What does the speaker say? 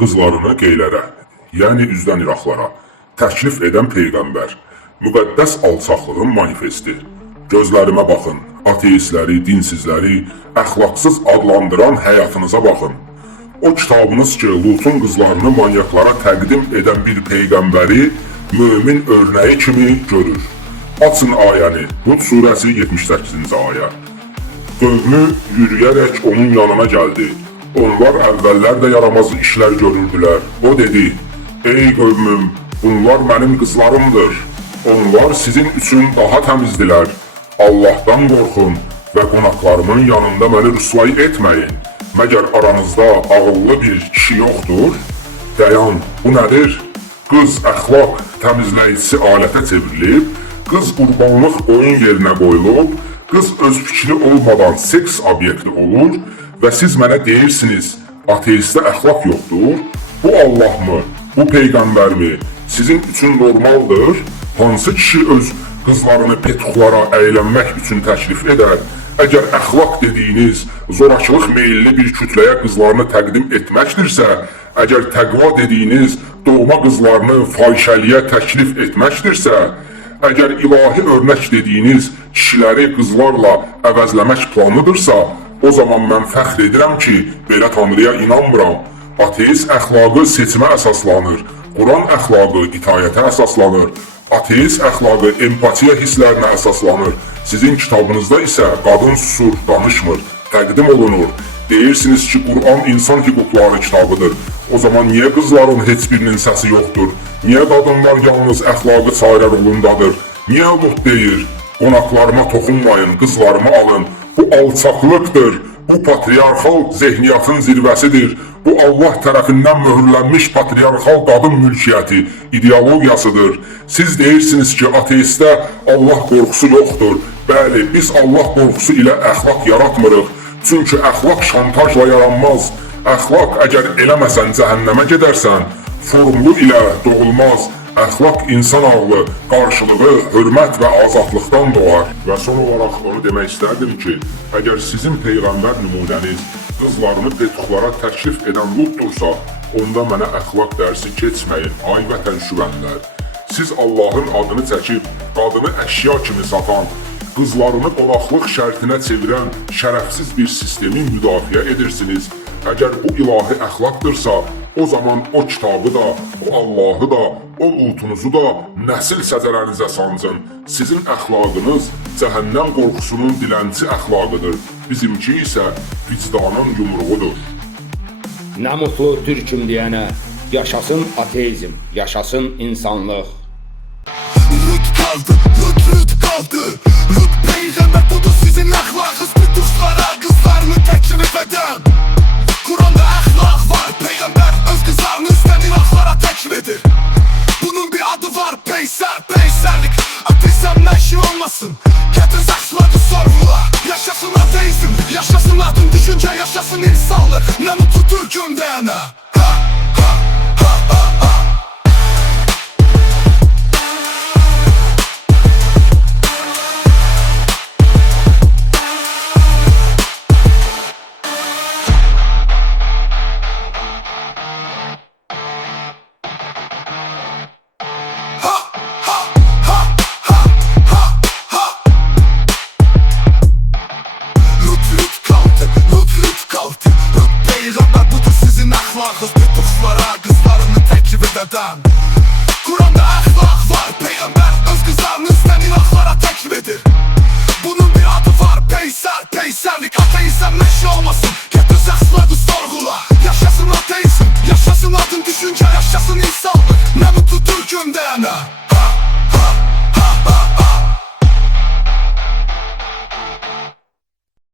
qızlarını qeylərə, yəni üzdən İraqlara təklif edən Peyğəmbər, müqəddəs alçaqlığın manifesti. Gözlərimə baxın, ateistləri, dinsizləri, əxlaqsız adlandıran həyatınıza baxın. O kitabınız ki, Lutun qızlarını manyaklara təqdim edən bir Peyğəmbəri mömin örnəyi kimi görür. Açın ayəni, Lut surəsi 78-ci ayə. Qövmü yürüyərək onun yanına gəldi. Onlar əvvəllər də yaramaz işlər görürdülər. O dedi, ey qövmüm, bunlar mənim qızlarımdır. Onlar sizin üçün daha təmizdilər. Allahdan qorxun və qonaqlarımın yanında məni rüsvay etməyin. Məgər aranızda ağıllı bir kişi yoxdur? Dayan, bu nədir? Qız əxlaq təmizləyicisi alətə çevrilib, qız qurbanlıq oyun yerinə qoyulub, qız öz fikri olmadan seks obyekti olur və siz mənə deyirsiniz, ateistdə əxlaq yoxdur? Bu Allahmı, bu Peyğəmbərmi sizin üçün normaldır? Hansı kişi öz qızlarını petuxlara əylənmək üçün təklif edər? Əgər əxlaq dediyiniz zorakılıq meyilli bir kütləyə qızlarını təqdim etməkdirsə, əgər təqva dediyiniz doğma qızlarını fahişəliyə təklif etməkdirsə, əgər ilahi örnək dediyiniz kişiləri qızlarla əvəzləmək planıdırsa, o zaman mən fəxr edirəm ki, belə tanrıya inanmıram. Ateist əxlaqı seçimə əsaslanır, Quran əxlaqı itayətə əsaslanır, ateist əxlaqı empatiya hisslərinə əsaslanır. Sizin kitabınızda isə qadın susur, danışmır, təqdim olunur. Deyirsiniz ki, Quran insan hüquqları kitabıdır. O zaman niyə qızların heç birinin səsi yoxdur? Niyə qadınlar yalnız əxlaqı çarə rolundadır? Niyə Lut deyir, qonaqlarıma toxunmayın, qızlarımı alın? Bu alçaqlıqdır, bu patriarxal zehniyyatın zirvəsidir. Bu Allah tərəfindən möhürlənmiş patriarxal qadın mülkiyyəti, ideologiyasıdır. Siz deyirsiniz ki, ateistdə Allah qorxusu yoxdur. Bəli, biz Allah qorxusu ilə əxlaq yaratmırıq. Çünki əxlaq şantajla yaranmaz. Əxlaq əgər eləməsən cəhənnəmə gedərsən, formulu ilə doğulmaz. Əxlaq insan ağlı, qarşılığı, hörmət və azadlıqdan doğar. Və son olaraq onu demək istərdim ki, əgər sizin Peyğəmbər nümunəniz qızlarını petuxlara təklif edən Lutdursa, onda mənə əxlaq dərsi keçməyin, ay vətən şüvənlər. Siz Allahın adını çəkib, qadını əşya kimi satan, qızlarını qonaqlıq şərtinə çevirən şərəfsiz bir sistemi müdafiə edirsiniz. Əgər bu ilahi əxlaqdırsa, o zaman o kitabı da, o Allahı da, o Lutunuzu da nəsil səcələrinizə sancın. Sizin əxlaqınız cəhənnəm qorxusunun dilənçi əxlaqıdır. Bizimki isə vicdanın yumruğudur. Nə mutlu Türküm deyənə, yaşasın ateizm, yaşasın insanlıq. Lut kaldı, Lut kaldı. Lut Peyğəmbər budur sizin əxlaqınız, petuxlara qızlarını təklif edən. Quranda əxlaq var, Peyğəmbər öz qızlarını istən İraqlara təklif edir. Bunun bir adı var, peysərlik. Ateizm nə işin olmasın, gətir əxlaqı sorğula. Yaşasın ateizm, yaşasın adın düşüncə, yaşasın insanlıq. Nə mutlu Türküm deyənə. Peyğəmbər budur sizin əxlaqınız, petuxlara qızlarını təklif edən. Quranda əxlaq var, Peyğəmbər öz qızlarını istən İraqlara təklif edir. Bunun bir adı var, peysərlik. Ateizm nə işin olmasın, gətir əxlaqı sorğula. Yaşasın ateizm, yaşasın adın düşüncə, yaşasın insanlıq. Nə mutlu Türküm deyənə.